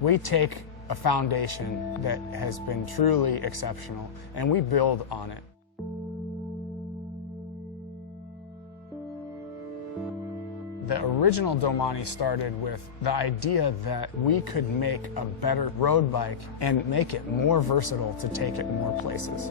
We take a foundation that has been truly exceptional and we build on it. The original Domane started with the idea that we could make a better road bike and make it more versatile to take it more places.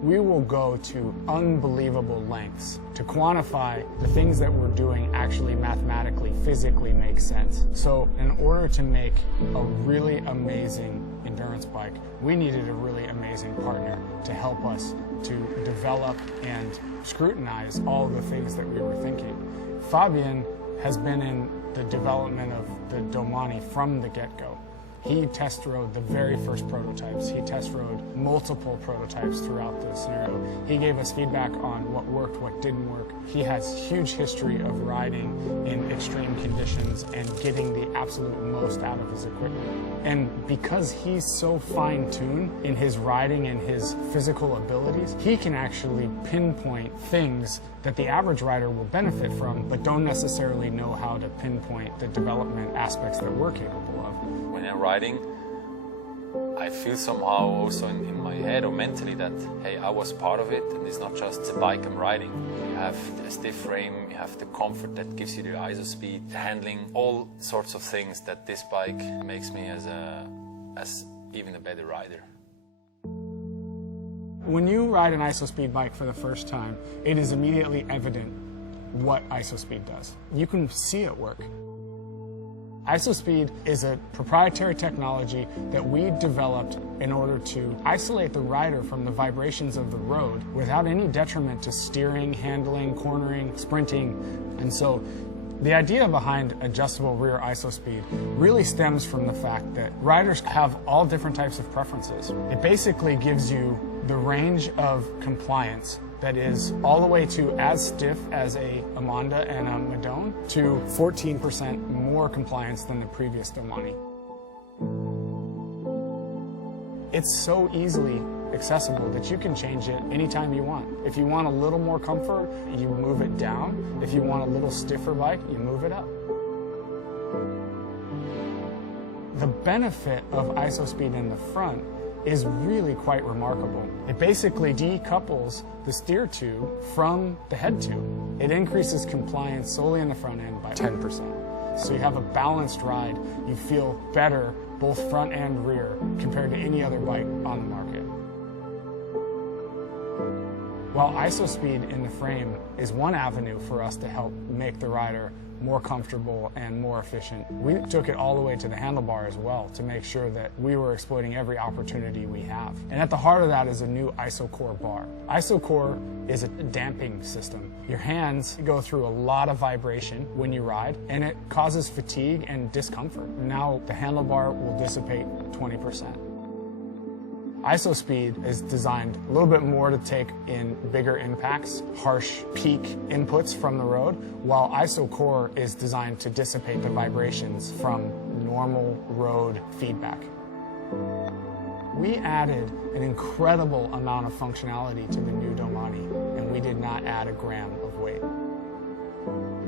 We will go to unbelievable lengths to quantify the things that we're doing actually mathematically, physically make sense. So in order to make a really amazing endurance bike, we needed a really amazing partner to help us to develop and scrutinize all of the things that we were thinking. Fabian has been in the development of the Domane from the get-go. He test rode the very first prototypes. He test rode multiple prototypes throughout the scenario. He gave us feedback on what worked, what didn't work. He has huge history of riding in extreme conditions and getting the absolute most out of his equipment. And because he's so fine-tuned in his riding and his physical abilities, he can actually pinpoint things that the average rider will benefit from, but don't necessarily know how to pinpoint the development aspects that we're capable of. When I'm riding, I feel somehow also in my head or mentally that, hey, I was part of it, and it's not just the bike I'm riding. You have the stiff frame, you have the comfort that gives you the ISO speed, the handling, all sorts of things that this bike makes me as even a better rider. When you ride an ISOSpeed bike for the first time, it is immediately evident what ISOSpeed does. You can see it work. ISOSpeed is a proprietary technology that we developed in order to isolate the rider from the vibrations of the road without any detriment to steering, handling, cornering, sprinting. And so the idea behind adjustable rear ISOSpeed really stems from the fact that riders have all different types of preferences. It basically gives you the range of compliance that is all the way to as stiff as a Amanda and a Madone to 14% more compliance than the previous Domane. It's so easily accessible that you can change it anytime you want. If you want a little more comfort, you move it down. If you want a little stiffer bike, you move it up. The benefit of ISOSpeed in the front is really quite remarkable. It basically decouples the steer tube from the head tube. It increases compliance solely in the front end by 10%. So you have a balanced ride. You feel better both front and rear compared to any other bike on the market. While ISOSpeed in the frame is one avenue for us to help make the rider more comfortable and more efficient, we took it all the way to the handlebar as well to make sure that we were exploiting every opportunity we have. And at the heart of that is a new ISOCore bar. ISOCore is a damping system. Your hands go through a lot of vibration when you ride, and it causes fatigue and discomfort. Now the handlebar will dissipate 20%. ISOSpeed is designed a little bit more to take in bigger impacts, harsh peak inputs from the road, while ISOCore is designed to dissipate the vibrations from normal road feedback. We added an incredible amount of functionality to the new Domane, and we did not add a gram of weight.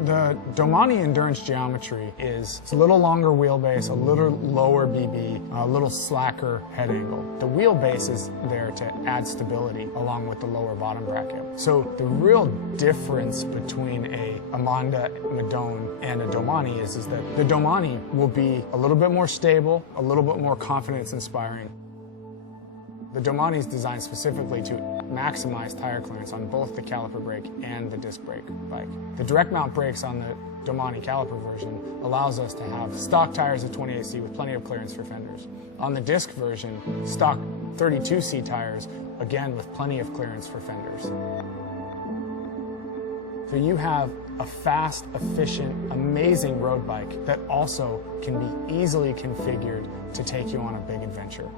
The Domane endurance geometry is a little longer wheelbase, a little lower BB, a little slacker head angle. The wheelbase is there to add stability along with the lower bottom bracket. So the real difference between a Amanda, Madone, and a Domane is that the Domane will be a little bit more stable, a little bit more confidence-inspiring. The Domane is designed specifically to maximize tire clearance on both the caliper brake and the disc brake bike. The direct mount brakes on the Domane caliper version allows us to have stock tires of 28C with plenty of clearance for fenders. On the disc version, stock 32C tires, again with plenty of clearance for fenders. So you have a fast, efficient, amazing road bike that also can be easily configured to take you on a big adventure.